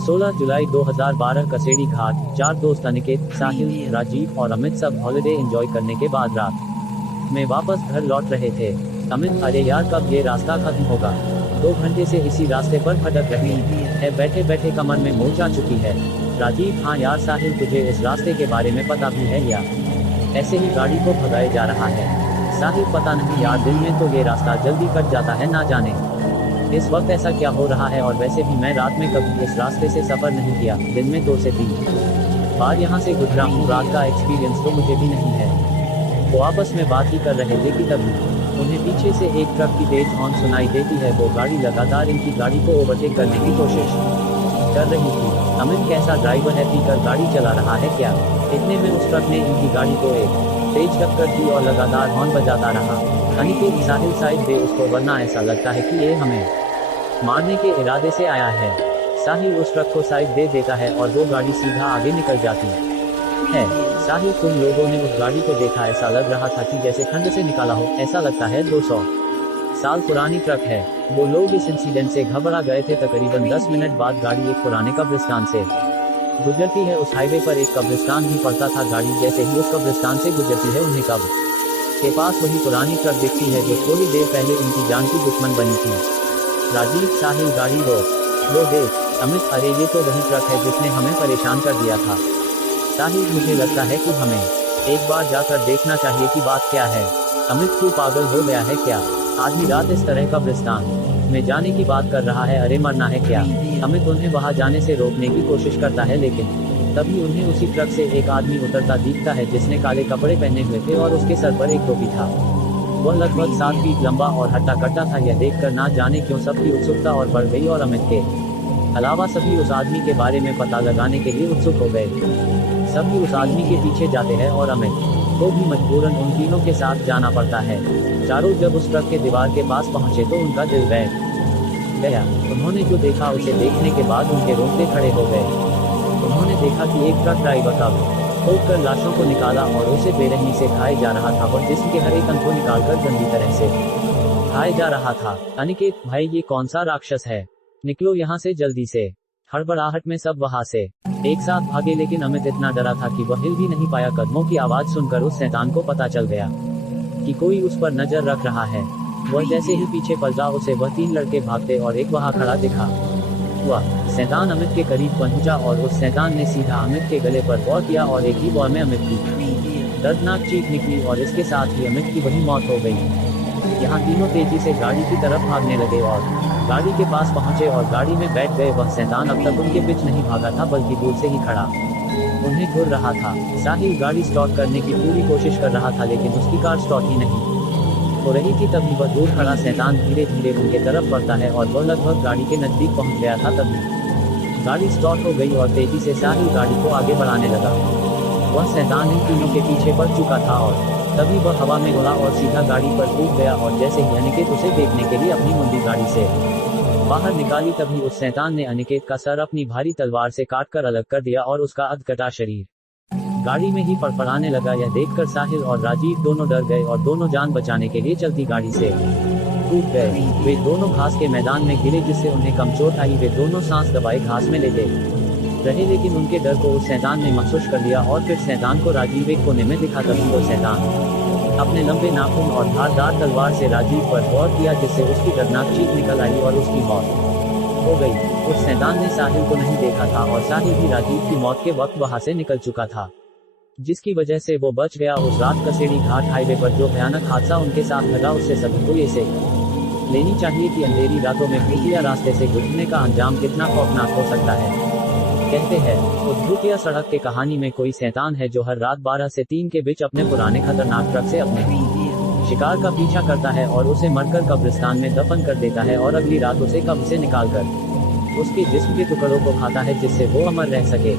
16 जुलाई 2012 कसेड़ी घाट। 4 दोस्त अनिकेत, साहिल, राजीव और अमित सब हॉलिडे एंजॉय करने के बाद रात में वापस घर लौट रहे थे। अमित, अरे यार कब ये रास्ता खत्म होगा, 2 घंटे से इसी रास्ते पर भटक रहे हैं, बैठे बैठे कमर में मोच आ चुकी है। राजीव, हाँ यार साहिल, तुझे इस रास्ते के बारे में पता भी है या ऐसे ही गाड़ी को भगाया जा रहा है? साहिल, पता नहीं यार, दिन में तो ये रास्ता जल्दी कट जाता है, ना जाने इस वक्त ऐसा क्या हो रहा है। और वैसे भी मैं रात में कभी इस रास्ते से सफर नहीं किया, दिन में 2 से 3 बार यहाँ से गुजरा हूँ, रात का एक्सपीरियंस तो मुझे भी नहीं है। वो आपस में बात ही कर रहे थे कि तभी उन्हें पीछे से एक ट्रक की तेज हॉर्न सुनाई देती है। वो गाड़ी लगातार इनकी गाड़ी को ओवरटेक करने की कोशिश कर रही थी। अमित कैसा ड्राइवर है, पीकर गाड़ी चला रहा है क्या? इतने में उस ट्रक ने इनकी गाड़ी को एक तेज टक्कर दी और लगातार हॉर्न बजाता रहा। अनिकेत, साहिल साइड दे उसको, वरना ऐसा लगता है कि ये हमें मारने के इरादे से आया है। साहिल उस ट्रक को साइड दे देता है और वो गाड़ी सीधा आगे निकल जाती है। साहिल, तुम लोगों ने उस गाड़ी को देखा? ऐसा लग रहा था कि जैसे खंड से निकाला हो, ऐसा लगता है 200 साल पुरानी ट्रक है। वो लोग इस इंसिडेंट से घबरा गए थे। तकरीबन 10 मिनट बाद गाड़ी एक पुराने कब्रिस्तान से गुजरती है। उस हाईवे पर एक कब्रिस्तान भी पड़ता था। गाड़ी जैसे ही उस कब्रिस्तान से गुजरती है, उन्हें कब्र के पास वही पुरानी ट्रक दिखती है जो थोड़ी देर पहले उनकी जान की दुश्मन बनी थी। राजीव, साहिल, गाड़ी रोक, वो देख। अमित, अरे ये तो वही ट्रक है जिसने हमें परेशान कर दिया था। साहिल, मुझे लगता है कि हमें एक बार जाकर देखना चाहिए कि बात क्या है। अमित, तू पागल हो गया है क्या? आधी रात इस तरह कब्रिस्तान में जाने की बात कर रहा है, अरे मरना है क्या? अमित उन्हें वहां जाने से रोकने की कोशिश करता है, लेकिन तभी उन्हें उसी ट्रक से एक आदमी उतरता दिखता है जिसने काले कपड़े पहने हुए थे और उसके सर पर एक टोपी था। वह लगभग 7 फीट लंबा और हट्टा कट्टा था। यह देखकर ना जाने क्यों सबकी उत्सुकता और बढ़ गई और अमित के अलावा सभी उस आदमी के बारे में पता लगाने के लिए उत्सुक हो गए। सभी उस आदमी के पीछे जाते हैं और अमित को भी मजबूरन उन तीनों के साथ जाना पड़ता है। चारों जब उस ट्रक के दीवार के पास पहुंचे तो उनका दिल बैठ गया। उन्होंने जो देखा उसे देखने के बाद उनके रोंगटे खड़े हो गए। उन्होंने देखा कि एक ट्रक ड्राइवर कब खोदकर लाशों को निकाला और उसे बेरहमी से खाए जा रहा था और जिस्म के हर एक अंग को निकालकर गंदी तरह से खाए जा रहा था। अनिकेत, भाई ये कौन सा राक्षस है, निकलो यहाँ से जल्दी से। हड़बड़ाहट में सब वहाँ से एक साथ भागे, लेकिन अमित इतना डरा था कि वह हिल भी नहीं पाया। कदमों की आवाज सुनकर उस शैतान को पता चल गया कि कोई उस पर नजर रख रहा है। वह जैसे ही पीछे पलटा, उसे वह 3 लड़के भागते और एक वहाँ खड़ा दिखा हुआ शैतान अमित के करीब पहुंचा और उस शैतान ने सीधा अमित के गले पर वार किया और एक ही वार में अमित की दर्दनाक चीख निकली और इसके साथ ही अमित की वही मौत हो गई। यहाँ तीनों तेजी से गाड़ी की तरफ भागने लगे और गाड़ी के पास पहुंचे और गाड़ी में बैठ गए। वह शैतान अब तक उनके बीच नहीं भागा था, बल्कि दूर से ही खड़ा उन्हें घूर रहा था। साहिल गाड़ी स्टार्ट करने की पूरी कोशिश कर रहा था, लेकिन उसकी कार स्टार्ट ही नहीं हो रही थी। तभी वह दूर खड़ा शैतान धीरे धीरे उनके तरफ बढ़ता है और वह लगभग गाड़ी के नजदीक पहुंच गया था। तभी गाड़ी स्टार्ट हो गई और तेजी से साहिल गाड़ी को आगे बढ़ाने लगा। वह शैतान इन तीनों के पीछे पड़ चुका था और तभी वह हवा में उड़ा और सीधा गाड़ी पर कूद गया। और जैसे ही अनिकेत उसे देखने के लिए अपनी मुंडी गाड़ी से बाहर निकाली, तभी उस शैतान ने अनिकेत का सर अपनी भारी तलवार से काटकर अलग कर दिया और उसका अधकटा शरीर गाड़ी में ही फड़फड़ाने लगा। यह देखकर साहिल और राजीव दोनों डर गए और दोनों जान बचाने के लिए चलती गाड़ी से कूद गए। वे दोनों घास के मैदान में गिरे जिससे उन्हें कम चोट आई। वे दोनों सांस दबाए घास में लेटे रहे, लेकिन उनके डर को उस शैतान ने महसूस कर लिया और फिर शैतान को राजीव एक कोने में दिखा। तभी वो शैतान अपने लंबे नाखून और धारदार तलवार से राजीव पर वार किया, जिससे उसकी दर्दनाक चीख निकल आई और उसकी मौत हो गई। उस शैतान ने साहिल को नहीं देखा था और साहिल भी राजीव की मौत के वक्त वहां से निकल चुका था, जिसकी वजह से वो बच गया। उस रात कसेड़ी घाट हाईवे पर जो भयानक हादसा उनके साथ लगा, उससे सभी को ये सीख लेनी चाहिए कि अंधेरी रातों में भूतिया रास्ते से गुजरने का अंजाम कितना खौफनाक हो सकता है। कहते हैं उस भूतिया सड़क के कहानी में कोई शैतान है जो हर रात 12 से 3 के बीच अपने पुराने खतरनाक ट्रक से अपने शिकार का पीछा करता है और उसे मरकर कब्रिस्तान में दफन कर देता है और अगली रात उसे कब्र से निकालकर उसके जिस्म के टुकड़ों को खाता है, जिससे वो अमर रह सके।